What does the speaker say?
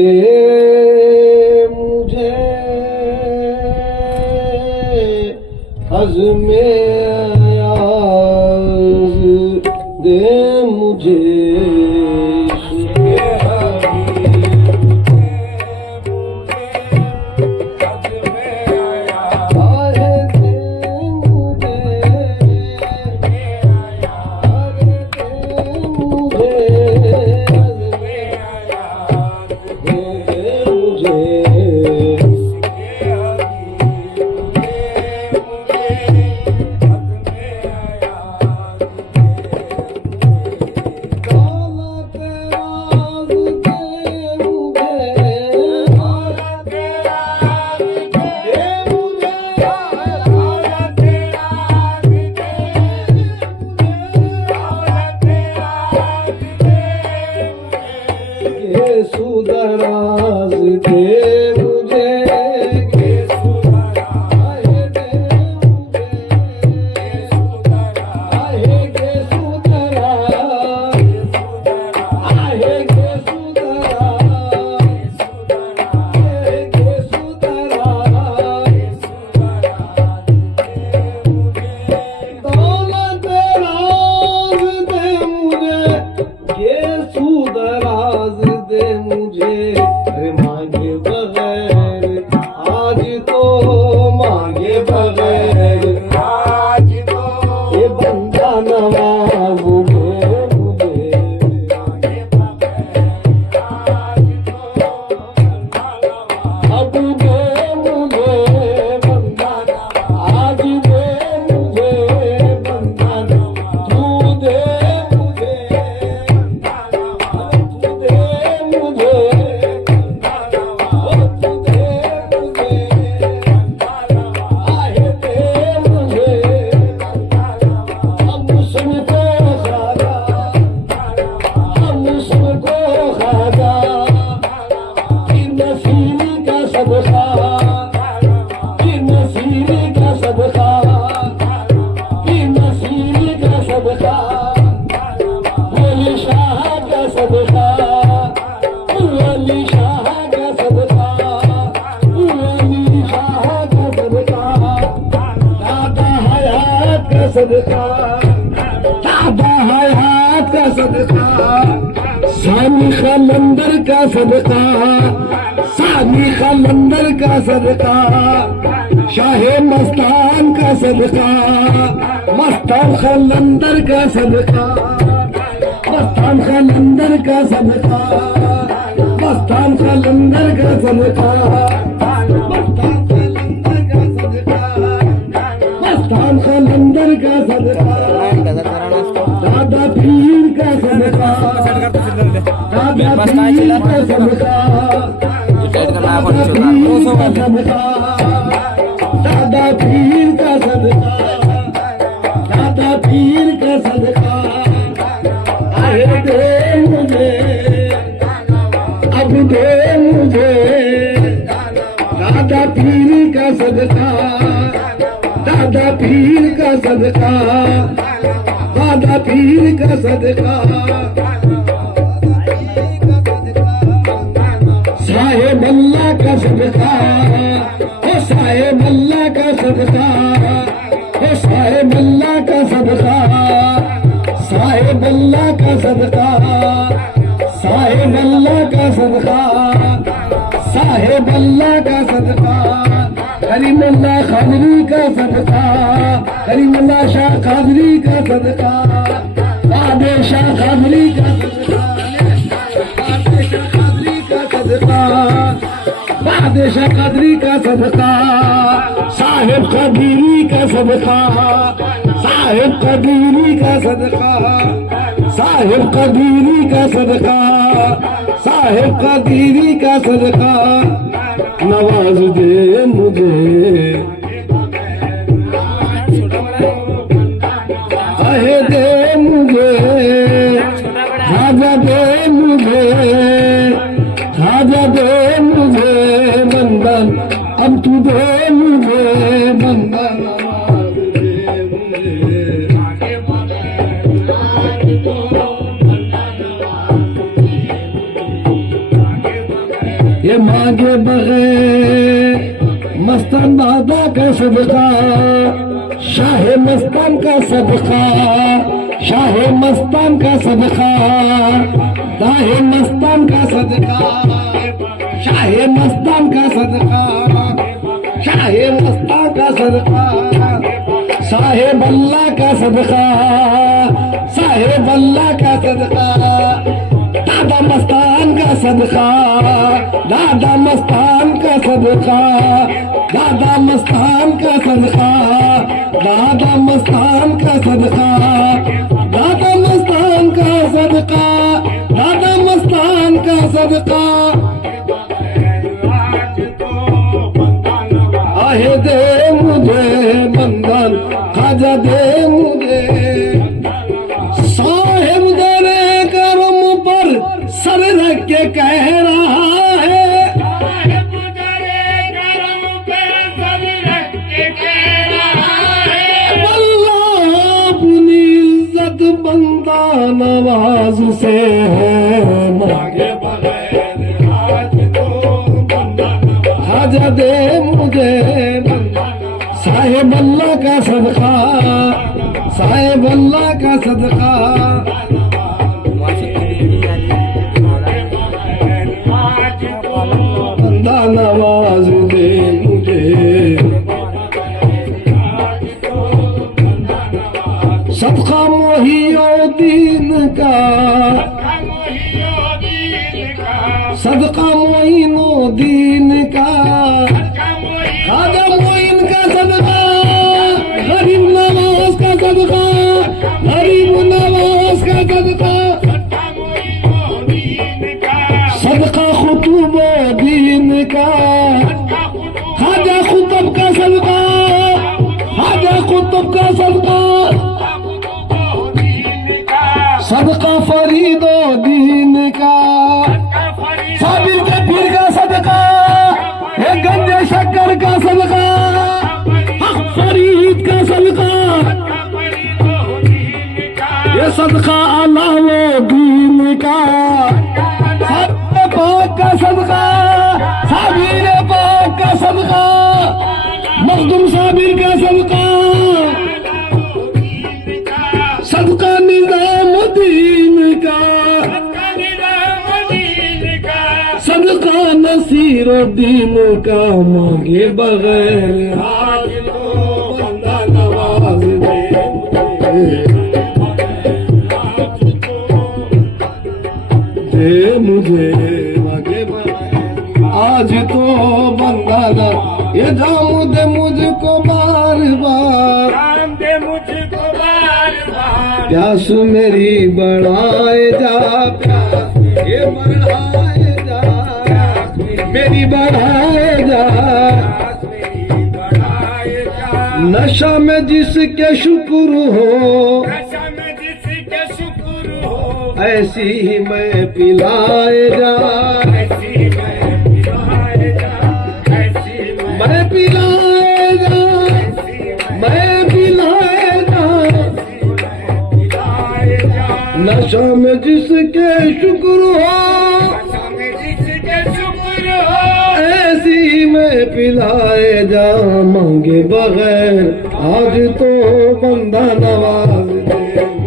दे मुझे अज़्मे अयाज़ दे मुझे सुदराज दे मुझे अरे मांगे बगैर आज तो मांगे बगैर आज तो ये बंदा नवाज दे मुझे मांगे बगैर आज तो अब दे मुझे बंदा आज दे मुझे बंदा तू दे मुझे तू दे मुझे सदका ताबा हयात का सदका सानी खलंदर का सदका सानी खलंदर का सदका शाहे मस्तान का सदका मस्तान खलंदर का सदका मस्तान खलंदर का सदका मस्तान खलंदर का सदका खलंदर का सदका दादा पीर का सदका दादा पीर का सदका दादा पीर का सदका दादा पीर का सदका आए दे मुझे अब दे मुझे दादा पीर का सदका दादा पीर का सदका दादा पीर का सदका साहेब अल्लाह का सदका ओ साहेब अल्लाह का सदका ओ साहेब अल्लाह का सदका साहेब अल्लाह का सदका साहेब अल्लाह का सदका साहेब अल्लाह का सदका करीमुल्लाह खादरी का सदका करीमुल्लाह शाह खादरी का सदका बादशाह खादरी का सदका बादशाह खादरी का सदका बादशाह खादरी का सदका साहिब कदीरी का सदका साहिब कदीरी का सदका साहिब कदीरी का सदका साहिब कदीरी का सदका नवाज दे मुझे आहे दे मुझे राजा दे मुझे राजा दे मुझे बंदन अब तू दे मुझे बंदन नवाज दे मुझे ये मांगे बगैर मस्तान दादा का सदका, शाह मस्तान का सदका, शाह मस्तान का सदका, शाह मस्तान का सदका, शाह मस्तान का सदका, शाह मस्तान का सदका, साहेब अल्लाह का सदका, साहेब अल्लाह का सदका, दादा मस्तान का सदका, दादा मस्तान का सदका, दादा मस्तान का सदका, दादा मस्तान का सदका, दादा मस्तान का सदका, दादा मस्तान का सदका। आहे दे मुझे बंधन, खाजा दे मुझे, साहेब तेरे करम पर सर रख के कह रहा है, साहेब तेरे करम पे सर रख के कह रहा है, अल्लाह अपनी इज्जत बंदा नवाज से है, मांगे बगैर आज तो बंदा नवाज, खाजा दे मुझे साहेब अल्लाह का सदका, साहेब अल्लाह का सदका, बंदा नवाज दे मुझे, सदका मोहिउद्दीन का, सदका मोइनुद्दीन का, खाजा मोइन का सदका, गरीब नवाज का सदका, गरीब नवाज का सदका, सदका खुतुबुद्दीन का, खाजा खुतब का सदका, खाजा खुतब का सदका, सदका फरीदुद्दीन का, साबिर के पीर का सदका, ये गंजे शक्कर का सदका, हक फरीद का सदका, ये सदका अलाउद्दीन का, साबिर पाक का सदका, साबिर पाक का सदका, मखदूम साबिर का सदका, सदका निजामुद्दीन का, सदका नसीरुद्दीन का, मांगे बगैर आज तो बंदा नवाज दे मुझे, मांगे बगैर आज तो बंदा न, ये जाम दे मुझको बार बार, दे मुझको बार बार, प्यास मेरी बढ़ाए जा, प्यास ये बढ़ाए जा, मेरी बढ़ाए जा, नशा में जिसके शुक्र हो, नशा में जिसके शुक्र हो, ऐसी ही मैं पिलाए जा, ऐसी मैं पिलाए जा, ऐसी मैं पिलाए जा, मैं पिलाए जा, पिलाए जा, नशा में जिसके शुक्र हो, नशा में जिसके शुक्र हो, ऐसी मैं पिलाए जा, मांगे बगैर आज तो बंदा नवाज दे।